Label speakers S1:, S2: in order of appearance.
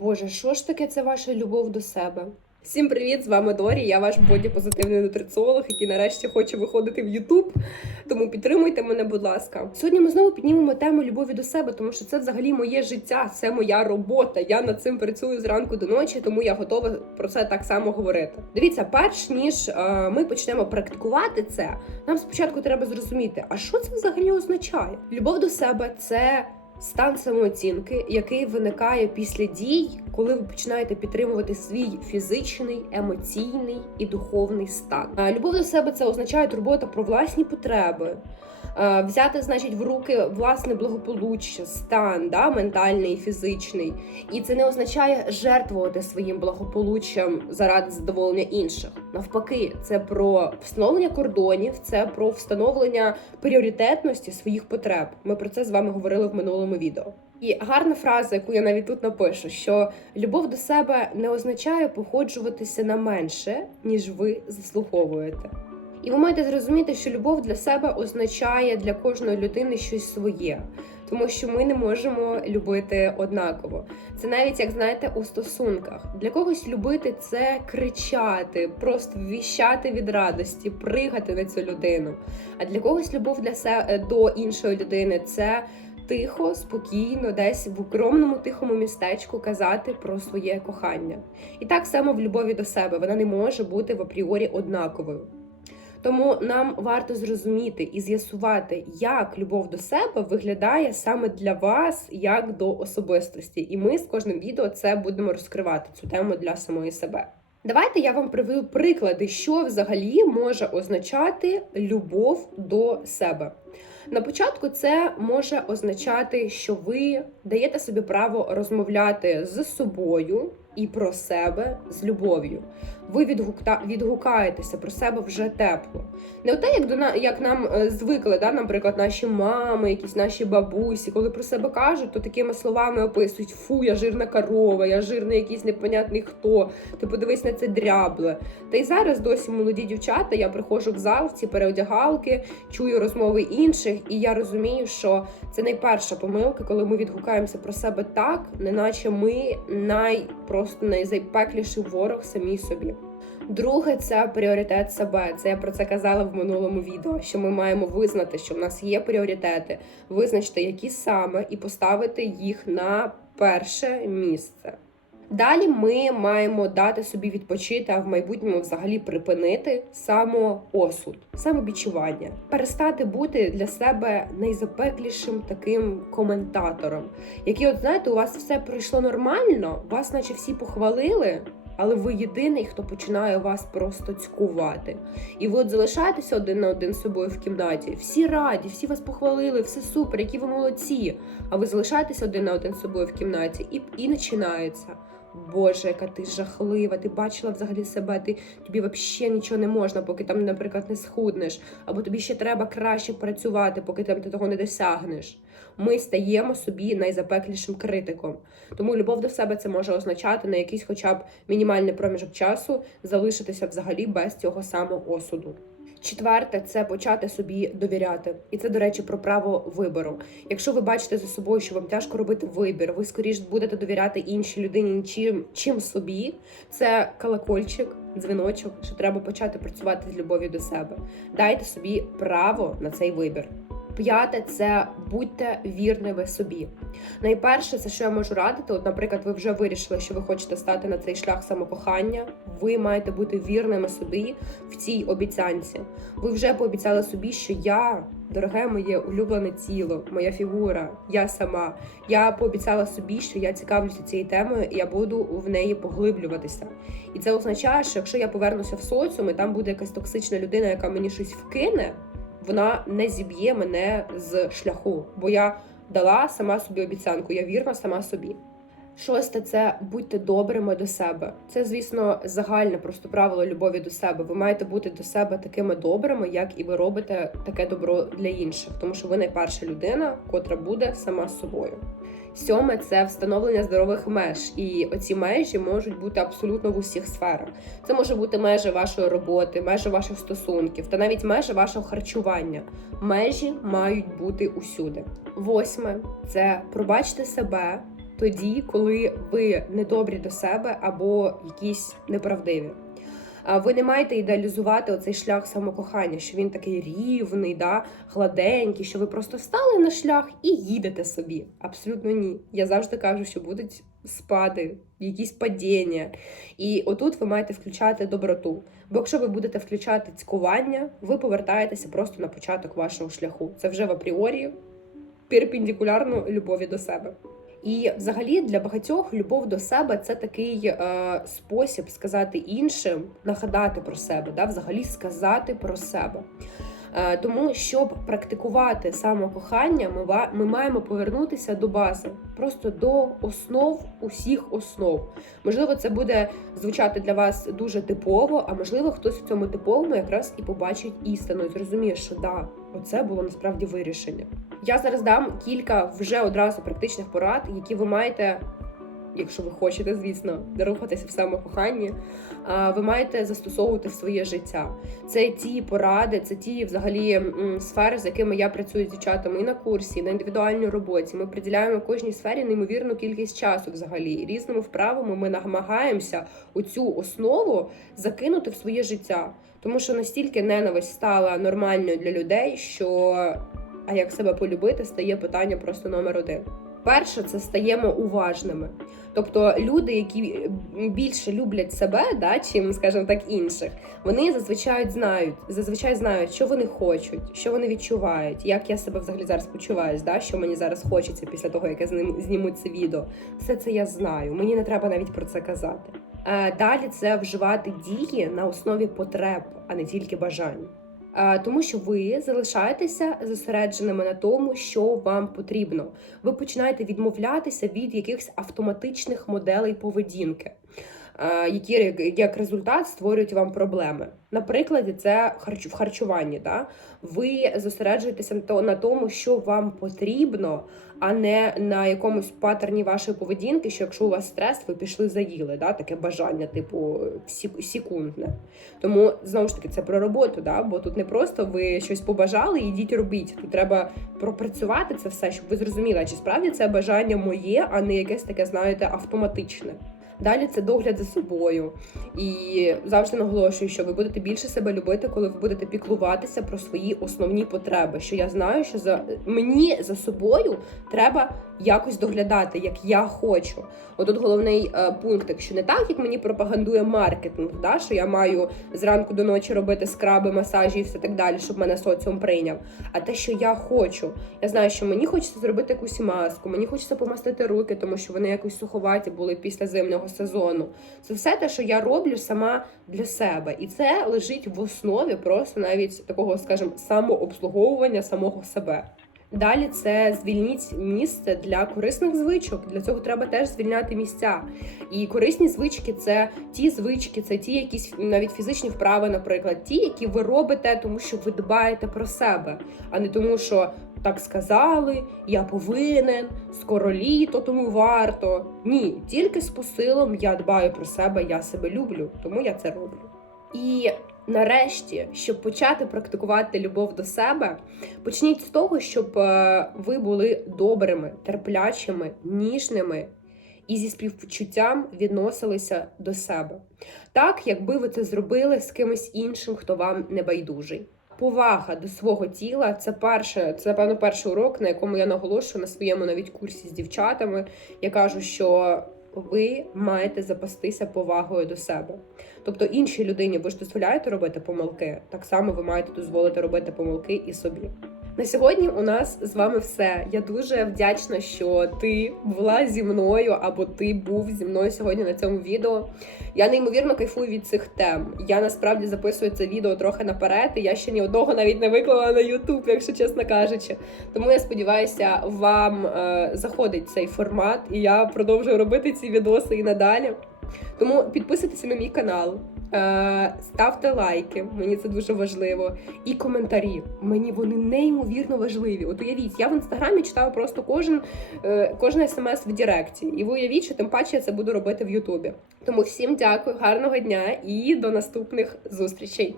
S1: Боже, що ж таке це ваша любов до себе? Всім привіт! З вами Дорі. Я ваш боді-позитивний нутриціолог, який нарешті хоче виходити в Ютуб. Тому підтримуйте мене, будь ласка. Сьогодні ми знову піднімемо тему любові до себе, тому що це взагалі моє життя, це моя робота. Я над цим працюю зранку до ночі, тому я готова про це так само говорити. Дивіться, перш ніж е, ми почнемо практикувати це, нам спочатку треба зрозуміти, а що це взагалі означає? Любов до себе це. Стан самооцінки, який виникає після дій, коли ви починаєте підтримувати свій фізичний, емоційний і духовний стан. Любов до себе це означає турбота про власні потреби. Взяти, значить, в руки власне благополуччя, стан, да, ментальний фізичний. І це не означає жертвувати своїм благополуччям заради задоволення інших. Навпаки, це про встановлення кордонів, це про встановлення пріоритетності своїх потреб. Ми про це з вами говорили в минулому відео. І гарна фраза, яку я навіть тут напишу, що любов до себе не означає походжуватися на менше, ніж ви заслуговуєте. І ви маєте зрозуміти, що любов для себе означає для кожної людини щось своє, тому що ми не можемо любити однаково. Це навіть як знаєте у стосунках. Для когось любити це кричати, просто віщати від радості, пригати на цю людину. А для когось любов для себе до іншої людини це тихо, спокійно, десь в укромному тихому містечку казати про своє кохання. І так само в любові до себе вона не може бути в апріорі однаковою. Тому нам варто зрозуміти і з'ясувати, як любов до себе виглядає саме для вас, як до особистості. І ми з кожним відео це будемо розкривати цю тему для самої себе. Давайте я вам приведу приклади, що взагалі може означати любов до себе. На початку це може означати, що ви даєте собі право розмовляти з собою і про себе з любов'ю. Ви відгукта... відгукаєтеся про себе вже тепло. Не те, як до на... як нам е, звикли, да, наприклад, наші мами, якісь наші бабусі, коли про себе кажуть, то такими словами описують: фу, я жирна корова, я жирний якийсь непонятний хто. Ти подивись на це дрябле. Та й зараз досі молоді дівчата. Я приходжу в зал в ці переодягалки, чую розмови інших, і я розумію, що це найперша помилка, коли ми відгукаємося про себе так, неначе ми най просто найзайпекліший ворог самій собі. Друге, це пріоритет себе. Це я про це казала в минулому відео. Що ми маємо визнати, що в нас є пріоритети, визначити, які саме, і поставити їх на перше місце. Далі ми маємо дати собі відпочити, а в майбутньому взагалі припинити самоосуд, самобічування, перестати бути для себе найзапеклішим таким коментатором, який, от знаєте, у вас все пройшло нормально, вас, наче всі похвалили. Але ви єдиний, хто починає вас просто цькувати. І ви от залишаєтеся один на один з собою в кімнаті. Всі раді, всі вас похвалили, все супер, які ви молодці. А ви залишаєтеся один на один з собою в кімнаті, і і починається. Боже, яка ти жахлива, ти бачила взагалі себе, ти тобі взагалі нічого не можна, поки там, наприклад, не схуднеш, або тобі ще треба краще працювати, поки там ти того не досягнеш. Ми стаємо собі найзапеклішим критиком. Тому любов до себе це може означати на якийсь, хоча б мінімальний проміжок часу, залишитися взагалі без цього самого осуду. Четверте, це почати собі довіряти, і це, до речі, про право вибору. Якщо ви бачите за собою, що вам тяжко робити вибір, ви скоріш будете довіряти іншій людині, чим чим собі. Це колокольчик, дзвіночок, що треба почати працювати з любов'ю до себе. Дайте собі право на цей вибір. П'яте це будьте вірними собі. Найперше, це що я можу радити. От, наприклад, ви вже вирішили, що ви хочете стати на цей шлях самокохання. Ви маєте бути вірними собі в цій обіцянці. Ви вже пообіцяли собі, що я, дороге моє улюблене тіло, моя фігура, я сама. Я пообіцяла собі, що я цікавлюся цією темою, і я буду в неї поглиблюватися. І це означає, що якщо я повернуся в соціум, і там буде якась токсична людина, яка мені щось вкине вона не зіб'є мене з шляху, бо я дала сама собі обіцянку, я вірна сама собі. Шосте це будьте добрими до себе. Це, звісно, загальне просто правило любові до себе. Ви маєте бути до себе такими добрими, як і ви робите таке добро для інших, тому що ви найперша людина, котра буде сама з собою. Сьоме це встановлення здорових меж, і оці межі можуть бути абсолютно в усіх сферах. Це може бути межі вашої роботи, межі ваших стосунків та навіть межі вашого харчування. Межі мають бути усюди. Восьме це пробачте себе тоді, коли ви недобрі до себе або якісь неправдиві. Ви не маєте ідеалізувати оцей шлях самокохання, що він такий рівний, да, гладенький, що ви просто встали на шлях і їдете собі. Абсолютно ні. Я завжди кажу, що будуть спади, якісь падіння. І отут ви маєте включати доброту. Бо якщо ви будете включати цькування, ви повертаєтеся просто на початок вашого шляху. Це вже в апріорі перпендикулярно любові до себе. І взагалі для багатьох любов до себе це такий е, спосіб сказати іншим, нагадати про себе, да, взагалі сказати про себе. Е, тому, щоб практикувати самокохання, ми, ми маємо повернутися до бази, просто до основ усіх основ. Можливо, це буде звучати для вас дуже типово, а можливо, хтось в цьому типовому якраз і побачить істину і зрозуміє, що да, оце було насправді вирішення. Я зараз дам кілька вже одразу практичних порад, які ви маєте, якщо ви хочете, звісно, рухатися в самокоханні, ви маєте застосовувати в своє життя. Це ті поради, це ті взагалі сфери, з якими я працюю з дівчатами і на курсі, і на індивідуальній роботі. Ми приділяємо кожній сфері неймовірну кількість часу взагалі. Різними вправами ми намагаємося у цю основу закинути в своє життя. Тому що настільки ненависть стала нормальною для людей, що а як себе полюбити, стає питання просто номер один. Перше, це стаємо уважними. Тобто люди, які більше люблять себе, да, чим, скажімо так, інших, вони зазвичай знають, зазвичай знають, що вони хочуть, що вони відчувають, як я себе взагалі зараз почуваюсь, да, що мені зараз хочеться після того, як я знім- зніму це відео. Все це я знаю. Мені не треба навіть про це казати. Е, Далі це вживати дії на основі потреб, а не тільки бажань. Е, Тому що ви залишаєтеся зосередженими на тому, що вам потрібно. Ви починаєте відмовлятися від якихось автоматичних моделей поведінки, які як результат створюють вам проблеми. Наприклад, це в харчуванні. Да? Ви зосереджуєтеся на тому, що вам потрібно, а не на якомусь паттерні вашої поведінки, що якщо у вас стрес, ви пішли заїли, да? таке бажання, типу сек- секундне. Тому знову ж таки це про роботу, да? бо тут не просто ви щось побажали йдіть робіть. Тут треба пропрацювати це все, щоб ви зрозуміли, чи справді це бажання моє, а не якесь таке, знаєте, автоматичне. Далі це догляд за собою. І завжди наголошую, що ви будете більше себе любити, коли ви будете піклуватися про свої основні потреби. Що я знаю, що за мені за собою треба якось доглядати, як я хочу. Отут головний е, пункт, якщо не так, як мені пропагандує маркетинг, да, що я маю зранку до ночі робити скраби, масажі і все так далі, щоб мене соціум прийняв. А те, що я хочу, я знаю, що мені хочеться зробити якусь маску, мені хочеться помастити руки, тому що вони якось суховаті були після зимнього сезону. Це все те, що я роблю сама для себе, і це лежить в основі просто навіть такого, скажімо, самообслуговування самого себе. Далі це звільніть місце для корисних звичок. Для цього треба теж звільняти місця. І корисні звички це ті звички, це ті якісь навіть фізичні вправи, наприклад, ті, які ви робите, тому що ви дбаєте про себе, а не тому, що так сказали, я повинен, скоро літо, тому варто. Ні, тільки з посилом я дбаю про себе, я себе люблю, тому я це роблю. І нарешті, щоб почати практикувати любов до себе, почніть з того, щоб е, ви були добрими, терплячими, ніжними і зі співчуттям відносилися до себе, так якби ви це зробили з кимось іншим, хто вам не байдужий. Повага до свого тіла це перше, це напевно перший урок, на якому я наголошую на своєму навіть курсі з дівчатами. Я кажу, що ви маєте запастися повагою до себе. Тобто іншій людині ви ж дозволяєте робити помилки, так само ви маєте дозволити робити помилки і собі. На сьогодні у нас з вами все. Я дуже вдячна, що ти була зі мною або ти був зі мною сьогодні на цьому відео. Я неймовірно кайфую від цих тем. Я насправді записую це відео трохи наперед, і я ще ні одного навіть не виклала на YouTube, якщо чесно кажучи. Тому я сподіваюся, вам е, заходить цей формат, і я продовжую робити ці відоси і надалі. Тому підписуйтесь на мій канал, ставте лайки, мені це дуже важливо. І коментарі. Мені вони неймовірно важливі. От уявіть, я в інстаграмі читаю просто кожен, е, кожен смс в Директі. І ви уявіть, що тим паче я це буду робити в Ютубі. Тому всім дякую, гарного дня і до наступних зустрічей.